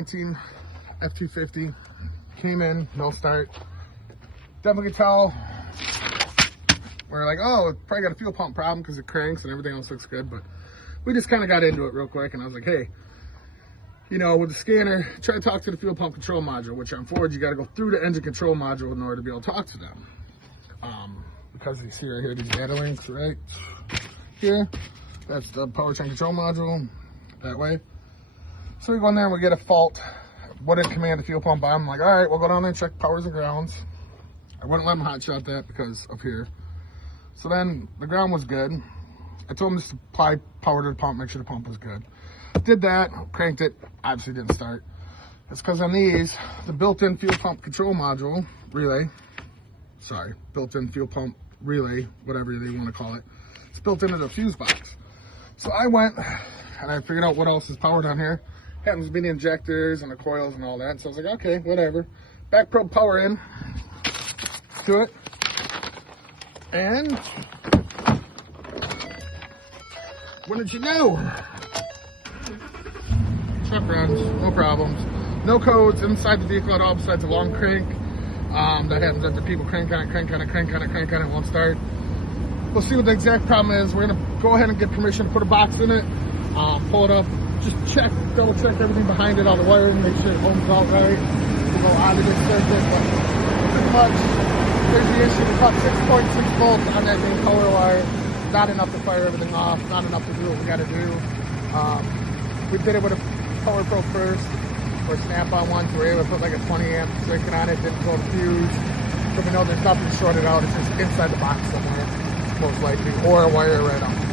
2019 F250. Came in, no start. Definitely could tell. We're like, oh, it's probably got a fuel pump problem because it cranks and everything else looks good. But we just kind of got into it real quick, and I was like, hey, you know, with the scanner, try to talk to the fuel pump control module, which on Ford, you got to go through the engine control module in order to be able to talk to them. Because you see right here, these data links right here, that's the powertrain control module, that way. So we go in there and we get a fault. What did command the fuel pump on? I'm like, all right, we'll go down there and check powers and grounds. I wouldn't let them hot shot that because up here. So then the ground was good. I told them just to apply power to the pump, make sure the pump was good. Did that, cranked it, obviously didn't start. It's because on these, the built-in fuel pump control module relay, built-in fuel pump relay, whatever they want to call it, it's built into the fuse box. So I went and I figured out what else is powered on here. Happens to be the injectors and the coils and all that. So I was like, okay, whatever. Back probe power in to it. And what did you know? Truck runs, no problems. No codes inside the vehicle at all besides a long crank. That happens after people crank on it, won't start. We'll see what the exact problem is. We're gonna go ahead and get permission to put a box in it, pull it up, just double check everything behind it, all the wiring, make sure it holds out right. We'll go out of this circuit, but pretty much there's the issue. We caught 6.6 volts on that main color wire. Not enough to fire everything off, not enough to do what we gotta do. We did it with a Power Pro first, or Snap-on one, so we were able to put like a 20 amp circuit on it, didn't go to fuse. So we know there's nothing shorted out, it's just inside the box somewhere, most likely, or a wire right on.